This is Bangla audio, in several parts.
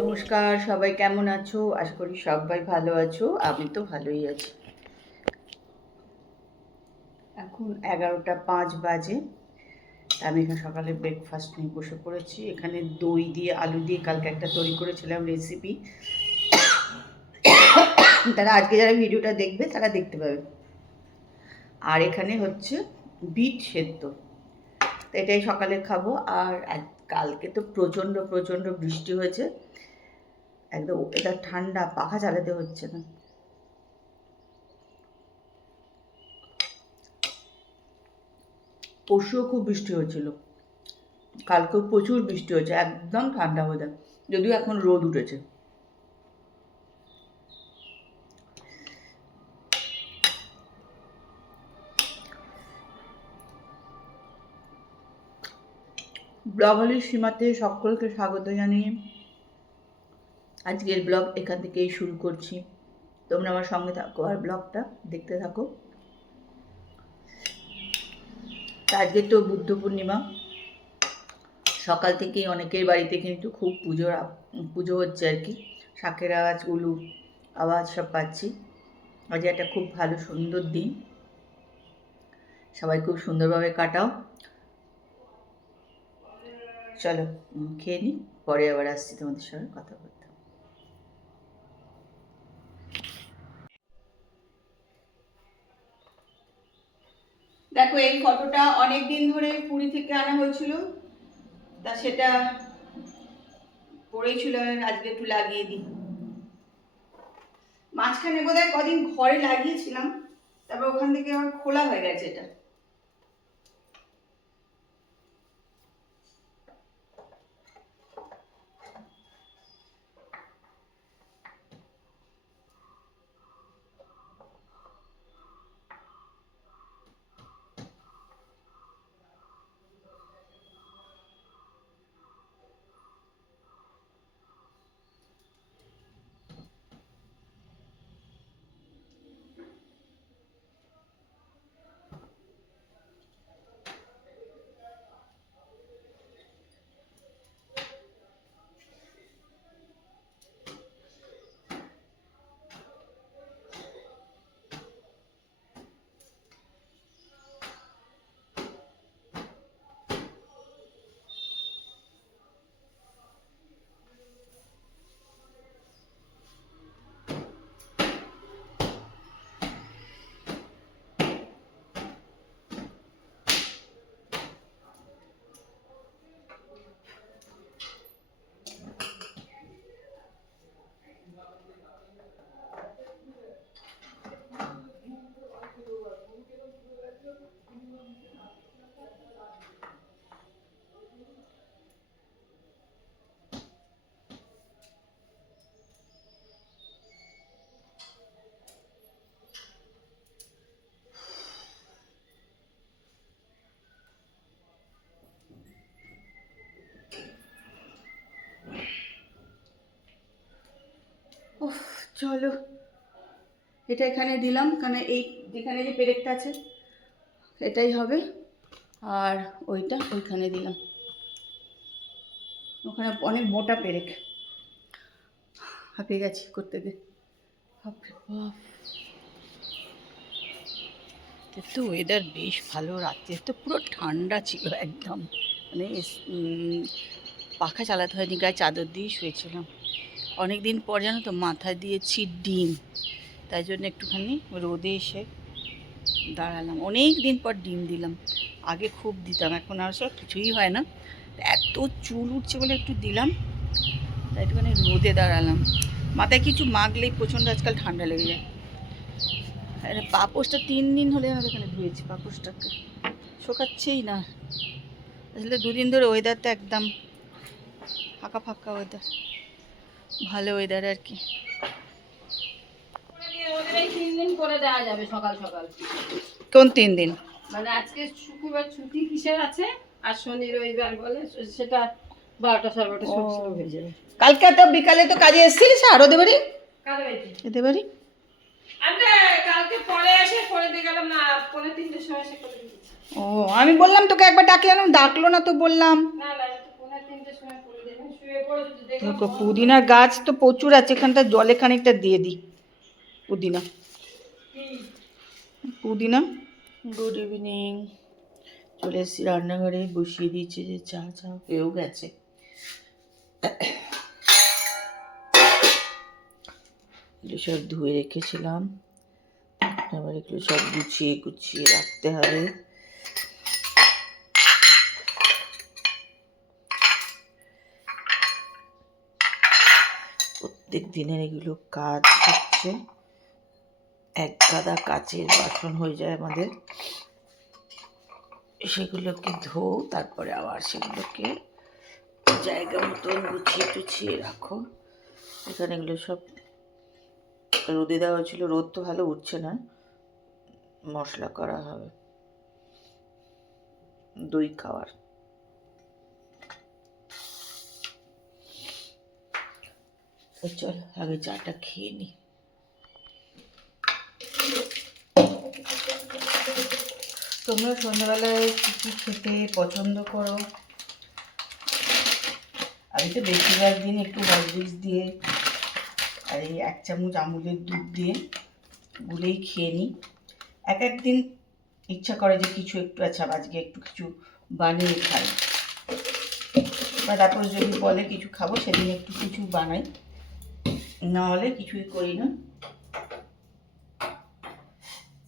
নমস্কার, সবাই কেমন আছো? আশা করি সবাই ভালো আছো। আমি তো ভালোই আছি। এখন 11টা 5 বাজে। আমি এখানে সকালে ব্রেকফাস্ট নিয়ে বসে পড়েছি। এখানে দই দিয়ে আলু দিয়ে কালকে একটা তৈরি করেছিলাম রেসিপি। তারা আজকে যারা ভিডিওটা দেখবে তারা দেখতে পাবে। আর এখানে হচ্ছে বিট সেদ্ধ। তো এটাই সকালে খাবো। আর কালকে তো প্রচণ্ড প্রচণ্ড বৃষ্টি হয়েছে। একদম ওয়েদার ঠান্ডা, পাখা চালাতে হচ্ছে না। পরশুও খুব বৃষ্টি হয়েছিল, কালকেও প্রচুর বৃষ্টি হয়েছে, একদম ঠান্ডা ওয়েদার, যদিও এখন রোদ উঠেছে। ব্লগলির সীমাতে সকলকে স্বাগত জানিয়ে আজকের ব্লগ এখান থেকেই শুরু করছি। তোমরা আমার সঙ্গে থাকো আর ব্লগটা দেখতে থাকো। আজকে তো বুদ্ধ পূর্ণিমা, সকাল থেকেই অনেকের বাড়িতে কিন্তু খুব পুজো হচ্ছে আর কি। শাঁখের আওয়াজ, উলু আওয়াজ সব পাচ্ছি। আজ একটা খুব ভালো সুন্দর দিন, সবাই খুব সুন্দরভাবে কাটাও। চলো খেয়ে নিই, পরে আবার আসছি তোমাদের সঙ্গে কথা বলতে। দেখো, এই ফটোটা অনেক দিন ধরে পুরী থেকে আনা হয়েছিল, তা সেটা পড়েই ছিল, আজকে একটু লাগিয়ে দিই। মাঝখানে বোধহয় কদিন ঘরে লাগিয়েছিলাম, তারপর ওখান থেকে আবার খোলা হয়ে গেছে এটা। উফ, চলো এটা এখানে দিলাম, কারণ এই যেখানে যে পেরেকটা আছে এটাই হবে, আর ওইটা ওইখানে দিলাম। ওখানে অনেক মোটা পেরেক, হাঁপিয়ে গেছি করতে গিয়ে। তো ওয়েদার বেশ ভালো, রাত্রে তো পুরো ঠান্ডা ছিল একদম, মানে পাখা চালাতে হয়নি, গায়ে চাদর দিয়ে শুয়েছিলাম। অনেক দিন পর জানো তো মাথায় দিয়েছি ডিম, তাই জন্য একটুখানি রোদে এসে দাঁড়ালাম। অনেক দিন পর ডিম দিলাম, আগে খুব দিতাম, এখন আর সব কিছুই হয় না। এত চুল উঠছে বলে একটু দিলাম, তাই একটুখানি রোদে দাঁড়ালাম। মাথায় কিছু মাখলেই প্রচণ্ড আজকাল ঠান্ডা লেগে যায়। পাপোশটা 3 দিন হলে আমাদের এখানে ধুয়েছি, পাপোশটাকে শোকাচ্ছেই না। আসলে 2 দিন ধরে ওয়েদারটা একদম ফাঁকা ফাঁকা ওয়েদার, ভালো ওয়েদার আর কি। করে দেওয়া যাবে সকাল সকাল। কোন 3 দিন? মানে আজকে শুক্রবার ছুটি কিসের আছে, আর শনি রবিবার বলে সেটা 12টা 12:30 সব শুরু হয়ে যাবে। কালকে তো বিকালে তো কাজে এসেছিলিস আর ওদের বাড়ি? কাদের বাড়িতে? এদের বাড়ি। আমি কালকে পরে এসে করে দিয়ে গেলাম না, 2:45-র সময় এসে করে দিয়েছি। ও আমি বললাম তোকে একবার ডাকলে ডাকলো না তো বললাম। না না, আমি তো 2:30-3টের সময় করে দিই, আমি শুয়ে পড়ে যদি দেখলাম দেখো পুদিনার গাছ তো প্রচুর আছে, এখানটা জলে খানিকটা দিয়ে দিই পুদিনা। কি পুদিনা। গুড ইভিনিং, চলে এসেছি রান্নাঘরে, বসিয়ে দিয়েছি যে চা, চা হয়েও গেছে। এগুলো সব ধুয়ে রেখেছিলাম, আবার এগুলো সব গুছিয়ে গুছিয়ে রাখতে হবে। প্রত্যেক দিনের এগুলো কাজ হচ্ছে, এক গাদা কাচের বাসন হয়ে যায় আমাদের, সেগুলোকে ধো, তারপরে আবার সেগুলোকে জায়গা মতন গুছিয়ে টুছিয়ে রাখো। এখানে এগুলো সব রোদে দেওয়া হয়েছিল, রোদ তো ভালো উঠছে না। মশলা করা হবে দই খাওয়ার। তো চল আগে চাটা খেয়ে নি। তোমরা সন্ধ্যাবেলায় কী কী খেতে পছন্দ করো? আমি তো বেশিরভাগ দিন একটু হরলিক্স দিয়ে আর এই 1 চামচ আমুলের দুধ দিয়ে গুলেই খেয়ে নিই। এক একদিন ইচ্ছা করে যে কিছু একটু, আচ্ছা আজকে একটু কিছু বানিয়ে খাই, বা তারপর যদি বলে কিছু খাবো সেদিন একটু কিছু বানাই, না হলে কিছুই করি না।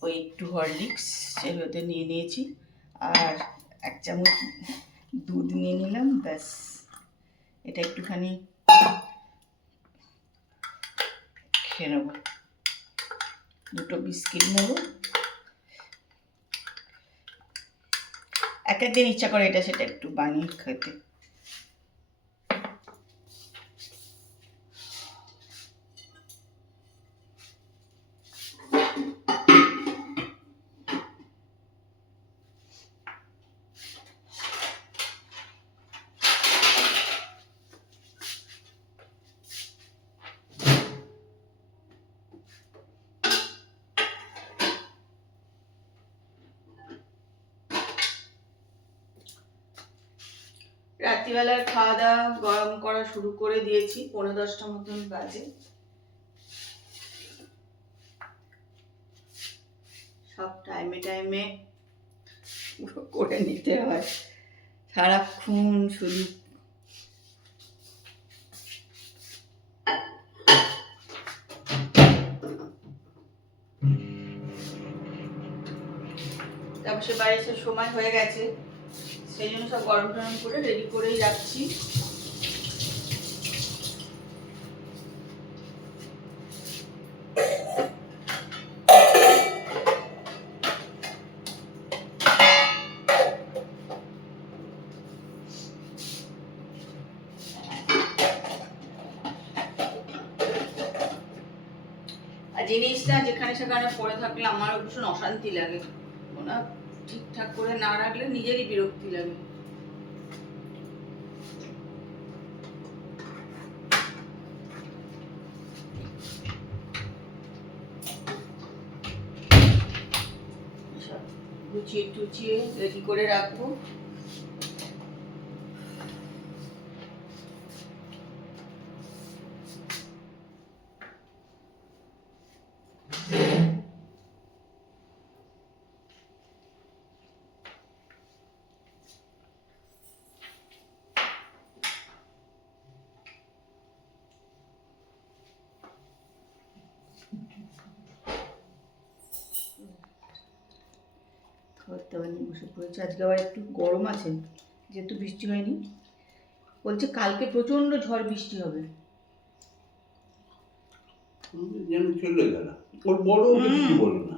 ওই একটু হরলিক্স সেগুলোতে নিয়ে নিয়েছি, আর 1 চামচ দুধ নিয়ে নিলাম, ব্যাস। এটা একটুখানি খেয়ে নেবো, 2টো বিস্কিট নেব। এক একদিন ইচ্ছা করে এটা সেটা একটু বানিয়ে খেতে। রাত্রিবেলার খাওয়া দাওয়া গরম করা শুরু করে দিয়েছি, 9:45 মতন বাজে। সব টাইমে টাইমে করে নিতে হয়, সারাক্ষণ শুধু তারপর সে বাড়ি আসার সময় হয়ে গেছে, সেই জন্য সব গরম টরম করে রেডি করেই রাখছি। আর জিনিসটা যেখানে সেখানে পড়ে থাকলে আমার ভীষণ অশান্তি লাগে, ওনা ঠিকঠাক করে না রাখলে নিজেরই বিরক্তি লাগে। সব গুছিয়ে টুচিয়ে রেডি করে রাখবো। খাবার দাবার নিয়ে বসে পড়েছে। আজকে আবার একটু গরম আছে, যেহেতু বৃষ্টি হয়নি। বলছে কালকে প্রচন্ড ঝড় বৃষ্টি হবে। যেন চলে গেল, ওর বড় কিছু বলো না।